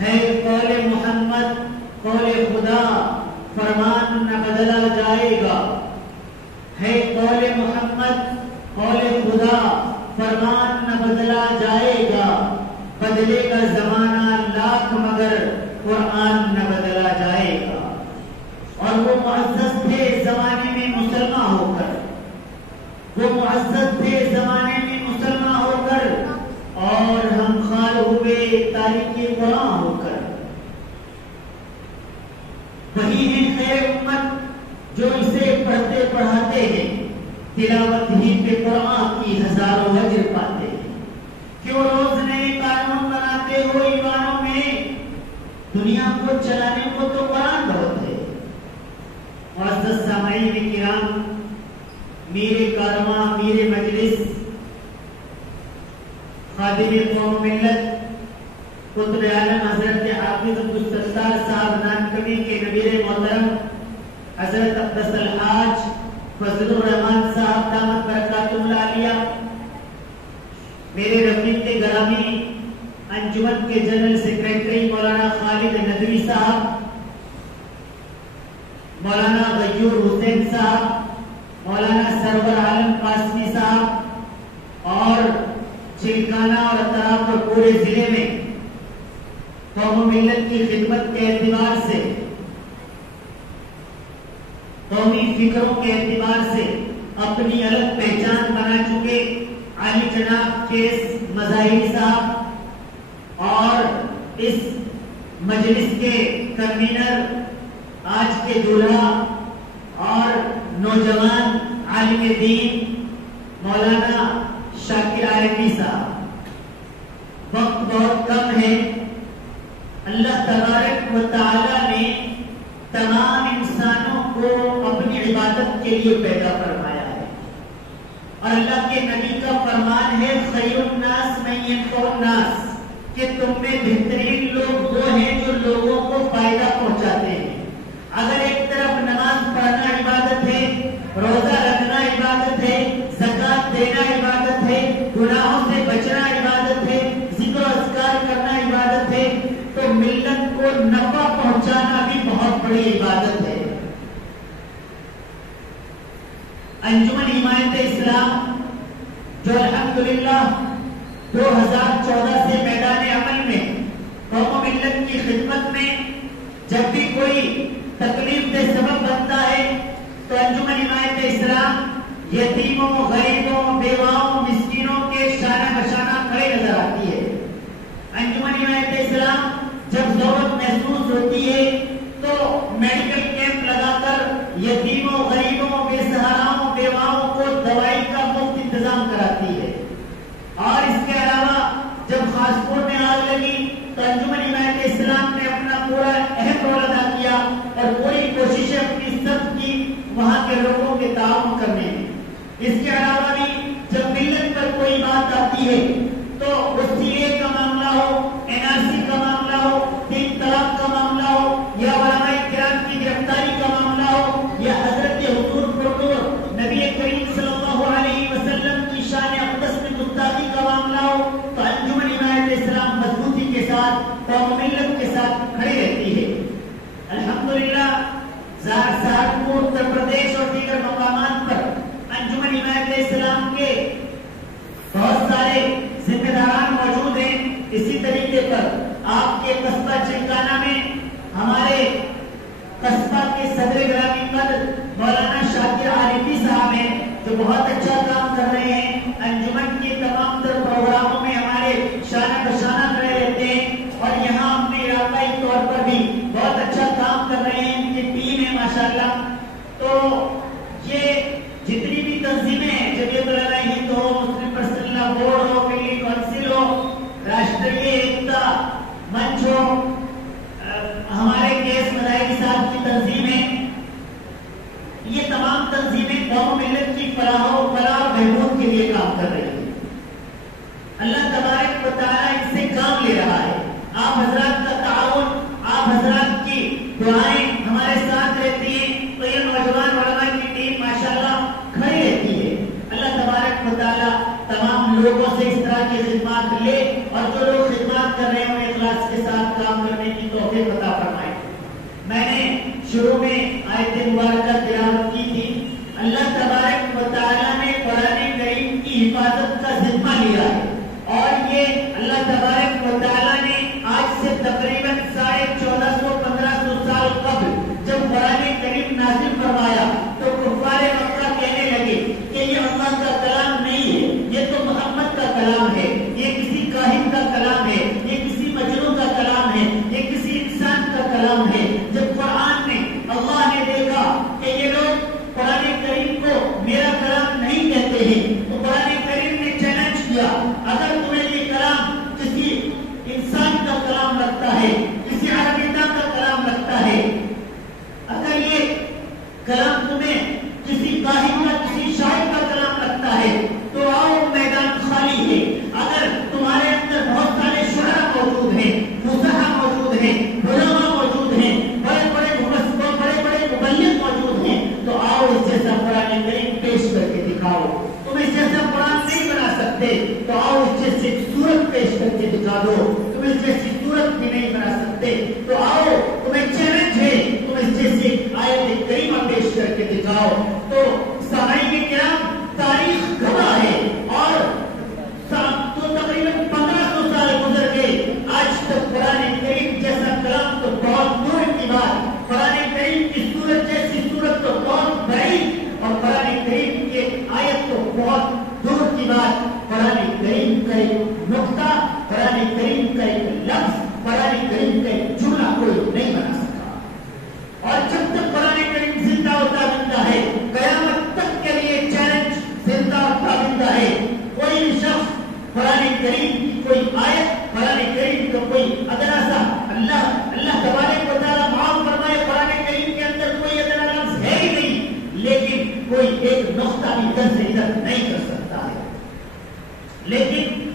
ہے قول محمد قول خدا فرمان نہ بدلا جائے گا، ہے قول محمد قول خدا فرمان نہ بدلا جائے گا، بدلے گا زمانہ لاکھ مگر قرآن نہ بدلا جائے گا۔ اور وہ معزز تھے زمانے میں مسلمان ہو کر، وہ معزز تھے زمانے میں مسلمان ہو کر، اور ہم خال ہوئے تاریخ قرآن ہو کر۔ وہی ہے خیر امت جو اسے پڑھتے پڑھاتے ہیں، تلاوت ہی پہ قرآن کی ہزاروں اجر پاتے ہیں۔ کیوں روز نئے قانون بناتے ہو ایمانوں میں؟ دنیا کو چلانے کو تو قرآن بہت ہے۔ معزز سامعین کرام، میرے کارواں، میرے مجلس، خادم قوم ملت قطب عالم حضرت حافظ عبدالستار صاحب نانکمی کے نبیر محترم حضرت اقدس الحاج فضل الرحمان صاحب دامت برکاتہ العالیہ، میرے رفیق گرامی انجمن کے جنرل سیکریٹری مولانا خالد ندوی صاحب، مولانا غیور حسین صاحب، مولانا سرور عالم قاسمی صاحب، اور چلکانہ اور اطراف اور پورے ضلع میں قوم ملت کی خدمت کے اعتبار سے، قومی فکروں کے اعتبار سے اپنی الگ پہچان بنا چکے عالی جناب کیس مظاہری صاحب اور اس مجلس کے کنوینر، آج کے دولہا اور نوجوان عالم دین مولانا شاکر عارفی صاحب، وقت بہت کم ہے۔ اللہ تبارک و تعالی نے تمام انسانوں کو اپنی عبادت کے لیے پیدا فرمایا ہے، اور اللہ کے نبی کا فرمان ہے خیر الناس من ينفع الناس، کہ تم میں بہترین لوگ وہ ہیں جو لوگوں کو فائدہ پہنچاتے ہیں۔ اگر ایک طرف نماز پڑھنا عبادت ہے، روزہ رکھنا عبادت ہے، زکوٰۃ دینا عبادت ہے، گناہوں سے بچنا عبادت ہے، ذکر و اذکار کرنا عبادت ہے، تو ملت کو نفع پہنچانا بھی بہت بڑی عبادت ہے۔ انجمن حمایت اسلام جو الحمدللہ 2014 سے میدان عمل میں قوم و ملت کی خدمت میں جب بھی کوئی تکلیف دہ سبب بنتا ہے تو انجمن حمایت اسلام یتیموں، غریبوں، بیواؤں، مسکینوں کے شانہ بشانہ کھڑے نظر آتی ہے۔ انجمن حمایت اسلام جب ضرورت محسوس ہوتی ہے تو میڈیکل کیمپ لگا کر یتیموں، غریبوں، بے سہاراؤں، بیواؤں کو دوائی کا مفت انتظام کراتی ہے۔ اور اس کے علاوہ جب خاصپور میں آگ لگی تو انجمن حمایت اسلام نے اپنا پورا اہم رول ادا کیا اور پوری کوششیں اپنی سب کی وہاں کے لوگوں کے تعاون کرنے میں۔ اس کے علاوہ بھی جب ملت پر کوئی بات آتی ہے تو وہ سی اے کا معاملہ ہو، این آر سی کا معاملہ ہو، 3 طلاق کا معاملہ ہو، یا علماء کرام کی گرفتاری کا معاملہ ہو، یا حضرت حضور پرنور نبی کریم صلی اللہ علیہ وسلم کی شان اقدس میں گستاخی کا معاملہ ہو، تو انجمن حمایت اسلام مضبوطی کے ساتھ قوم ملت کے ساتھ کھڑی رہتی ہے۔ الحمدللہ سہارنپور، اتر پردیش اور دیگر مقامات پر انجمن حمایت اسلام کے بہت سارے ذمہ داران موجود ہیں۔ اسی طریقے پر آپ کے قصبہ چلکانہ میں ہمارے قصبہ کے صدر گرامی قدر مولانا شاکر عارفی صاحب ہیں جو بہت اچھا کام کر رہے ہیں۔ انجمن کے تمام تر پروگراموں میں ہمارے شانہ بشانہ کھڑے رہتے ہیں، اور یہاں اپنے علاقائی طور پر بھی بہت اچھا کام کر رہے ہیں۔ ان کی ٹیم ہے ماشاءاللہ۔ تو یہ جتنی بھی تنظیمیں ہیں، جمعیت علماء ہند ہو، مسلم پرسنل لا بورڈ ہو، ملی کونسل ہو، راشٹریہ ایکتا منچ ہو، ہمارے کیس مظاہری صاحب کی تنظیم ہے، یہ تمام تنظیمیں قوم ملت کی فلاح و بہبود کے لیے کام کر رہی ہیں۔ اللہ تبارک و تعالیٰ ان سے کام لے رہا ہے۔ آپ حضرات کا تعاون، آپ حضرات کی دعائیں ہمارے ساتھ رہتی ہیں تو یہ نوجوان علماء کی ٹیم ماشاءاللہ کھڑی رہتی ہے۔ اللہ تبارک و تعالیٰ تمام لوگوں سے اس طرح کی خدمات لے، اور جو لوگ خدمات کر رہے ہیں انہیں اخلاص کے ساتھ کام کرنے लगता है, किसी अरबिता का कलाम लगता है, अगर ये कलाम तुम्हें किसी काहिन का, किसी शायर का कलाम लगता है, तो आओ मैदान खाली है। अगर तुम्हारे अंदर बहुत सारे शुरा मौजूद हैं, मुसहा मौजूद हैं, बुलामा मौजूद हैं, बड़े बड़े मुबल्लिग मौजूद हैं, तो आओ इस जैसा कुरान करीम पेश करके दिखाओ। तुम इस जैसा कुरान नहीं बना सकते, तो आओ इस जैसी सूरत पेश करके दिखा दो। तुम इस जैसी सूरत भी नहीं बना सकते, तो आओ, तुम्हें चैलेंज है, तुम इस जैसी आयत करीमा पेश करके दिखाओ। तो सामाई क्या तारीख गवाह है, और तो तकरीबन 1500 साल गुजर गए, आज तक कुरान करीम जैसा कलाम तो बहुत दूर की बात, कुरान करीम की सूरत जैसी सूरत तो बहुत बड़ी, और कुरान करीम की आयत तो बहुत दूर की बात। कुरान करीम का एक नुक्ता, कुरान करीम का एक लफ्ज, कुरान करीम का एक जुमला कोई नहीं बना सका। और जब तक कुरान करीम जिंदा होता जिंदा है, कयामत तक के लिए चैलेंज जिंदा होता जिंदा है। कोई भी शख्स कुरान करीम की कोई आयत, कुरान करीम का कोई अदना सा, अल्लाह तबारक व तआला माफ फरमाए, कुरान करीम के अंदर कोई अदना लफ्ज है ही नहीं, लेकिन कोई एक नुक्ता भी इधर से इधर नहीं कर सकता है। लेकिन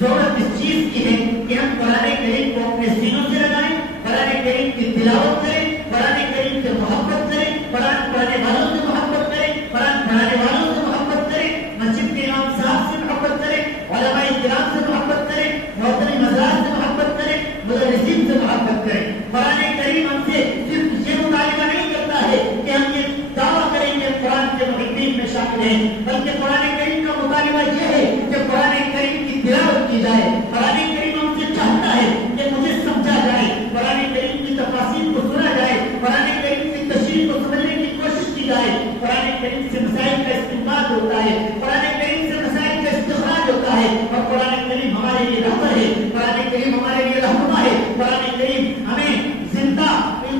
जरूरत इस चीज की है कि हम कुरान करीम को अपने सीनों से लगाएं, कुरान करीम की तिलावत करें, कुरान करीम से मोहब्बत करें, कुरान पढ़ने वालों से मोहब्बत करें, कुरान पढ़ाने वालों से मोहब्बत करें, मस्जिद के इमाम साहब से मोहब्बत करें, उलमाए किराम से मोहब्बत करें, मोहतरम मज़ार से मोहब्बत करें, मुदर्रिसीन से मोहब्बत करें। कुरान करीम हमसे सिर्फ ये मुतालिबा नहीं करता है कि हम ये दावा करेंगे कुरान के मुहिब्बीन में शामिल हैं, बल्कि कुरान करीम का मुतालिबा ये है कि कुरान करीम की तिलावत की जाए। कुरान करीम हमसे चाहता है कि मुझे समझा जाए, कुरान करीम की तफासीर को सुना जाए, कुरान करीम की तशरीह को समझने की कोशिश की जाए। कुरान करीम से मसाइल का इस्तेमाल होता है, कुरान करीम से मसाइल का इस्तिखराज होता है, और कुरान करीम हमारे लिए रहबर है, कुरान करीम हमारे लिए रहनुमा है। कुरान करीम हमें जिंदा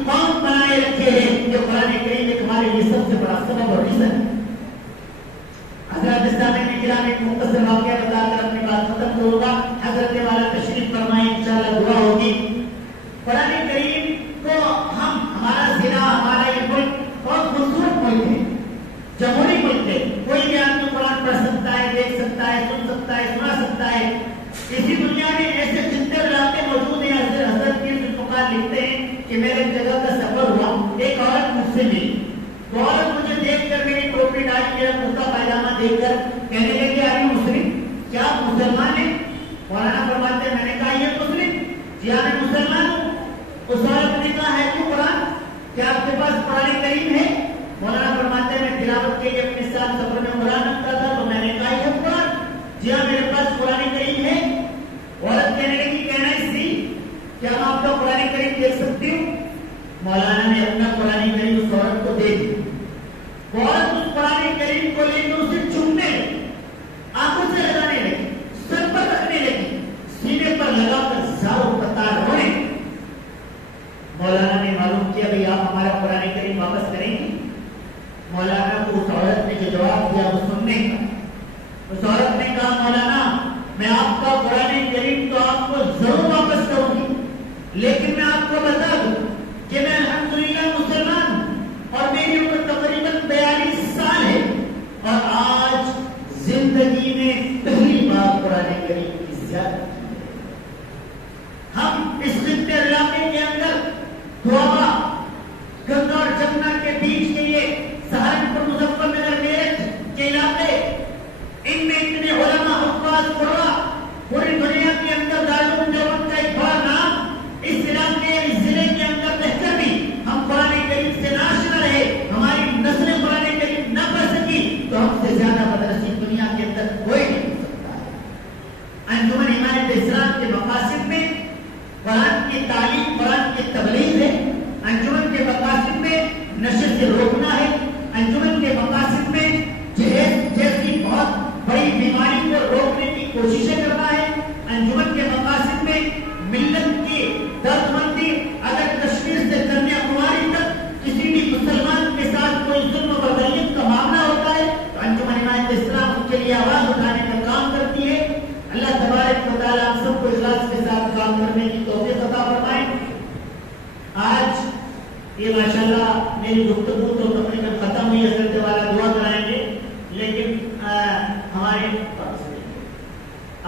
कौन बनाए रखे हैं, जो कुरान करीम एक हमारे लिए सबसे बड़ा सबब और रीजन है। हजरत सामने किराम एक मुख्तसर वाक़या बताकर अपनी बात खत्म करूंगा। हजरत वाला तशरीफ फरमाए, इंशाअल्लाह दुआ होगी। कुरान करीम को हम, हमारा जिला, हमारा ये मुल्क बहुत खूबसूरत मुल्क है, जमहूरी मुल्क है। कोई भी आदमी कुरान पढ़ सकता है, देख सकता है, सुन सकता है, सुना सकता है। इसी दुनिया में ऐसे जितने इलाके मौजूद हैं, हजरत पीर जुल्फ़िकार लिखते हैं कि मेरे जगह का सफर हुआ, एक औरत मुझसे मिली, तो औरत मुझे देखकर, मेरी टोपी डाली, मेरा कुर्ता पायजामा देखकर कहने लगी, अरे मुस्लिम, क्या आप मुसलमान हैं? मौलाना फरमाते, मैंने कहा ये मुस्लिम, जी हाँ मैं मुसलमान हूँ। उस औरत ने कहा, है क्यों कुरान, क्या आपके पास कुरान करीम है? मौलाना फरमाते, मैं तिलावत के लिए अपने साथ सफर में कुरान रखता था, तो मैंने कहा ये कुरान, जी हाँ मेरे पास कुरान करीम है। औरत कहने लगी, कहना सी, क्या मैं आपका कुरान करीम देख सकती हूँ? मौलाना ने अपना कुरान करीम उस औरत को दे दिया। औरत उस कुरान करीम को लेकर उसे चूमने लगी, आंखों से लगाने लगी, सर पर रखने लगी, सीने पर लगाकर जाओ बता रोने। मौलाना ने मालूम किया, भाई आप हमारा कुरान करीम वापस करेंगे? मौलाना को उस औरत ने जो जवाब दिया वो सुनने का। उस औरत ने कहा, मौलाना मैं आपका कुरान करीम तो आपको जरूर वापस करूंगी, लेकिन मैं आपको बता दूं कि मैं अल्हम्दुलिल्लाह मुसलमान हूं और मेरी उम्र तकरीबन 42 साल है, और आज जिंदगी में पहली बार कुरान करीम की ज़ियारत की। हम इस खित्ते इलाके के अंदर दुआबा, गंगा और जमुना के बीच के ये सहारनपुर, मुजफ्फरनगर, मेरठ के इलाके, इनमें इतने उलमा, हुफ़्फ़ाज़, कुर्रा, पूरी दुनिया के अंदर दारुल देवबंद का एक बड़ा नाम इस इलाके, इस जिले के अंदर रहकर भी हम कुरान करीम से नाआशना रहे, हमारी नस्लें कुरान करीम न पढ़ सकी, तो हमसे ज्यादा बदनसीब दुनिया के अंदर कोई नहीं हो सकता है। अंजुमन हिमायत इस्लाम के मकासिद में कुरान की तालीम, कुरान की तबलीग है। अंजुमन के मकासिद में नशे से रोकना है। अंजुमन के मकासिद में जैसी बहुत बड़ी बीमारी को रोकने की कोशिशें करना है। अंजुमन के मकासिद में मिल्लत की दर्दमंदी, अगर कश्मीर से कन्याकुमारी तक किसी भी मुसलमान के साथ कोई जुल्म व ज़ल्म का मामला होता है, तो अंजुमन हिमायत इस्लाम उसके लिए आवाज उठाने का काम करती है। अल्लाह तबारक व तआला हम सबको इखलास के साथ काम करने की तौफीक अता फरमाए। یہ ماشاءاللہ میری گفتگو تو تقریباً ختم ہوئی، حضرت والا دعا کرائیں گے، لیکن ہمارے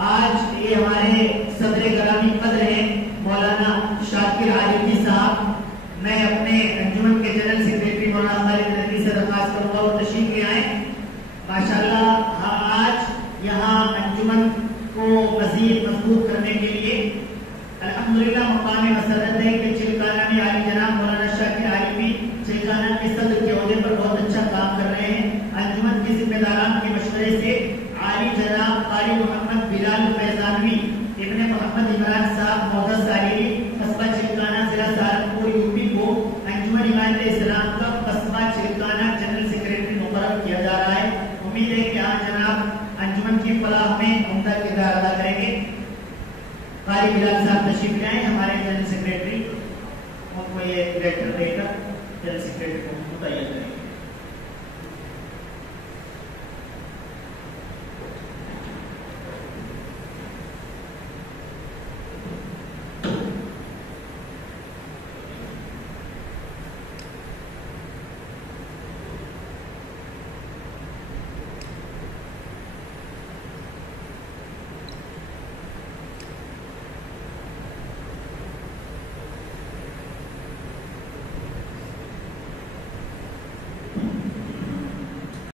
آج یہ ہمارے صدر گرامی قدر ہیں مولانا شاکر عارفی صاحب، میں اپنے انجمن کے جنرل سیکریٹری مولانا خالد ندوی سے درخواست کروں گا وہ تشریف لے آئیں۔ ماشاءاللہ آج یہاں انجمن کو مزید مضبوط کرنے کے لیے الحمدللہ مقام مسرت ہے کہ چلکانہ میں عالی جناب مولانا شاکر عارفی چلکانہ کے صدر کے عہدے پر بہت اچھا کام کر رہے ہیں۔ انجمن کے ذمہ داران کے مشورے سے عالی جناب قاری محمد بلال فیضانوی ابن محمد عمران صاحب محدث ساحلی قصبہ چلکانہ ضلع سہارنپور یوپی کو انجمن حمایت اسلام کا قصبہ چلکانہ جنرل سیکریٹری مقرر کیا جا رہا ہے۔ امید ہے کہ آج جناب انجمن کی فلاح میں عمدہ کردار ادا کریں گے۔ قاری بلال صاحب تشریف لے آئیں، ہمارے جنرل سیکریٹری ان کو یہ لیٹر دے کر جنرل سیکریٹری کو متعین کریں گے۔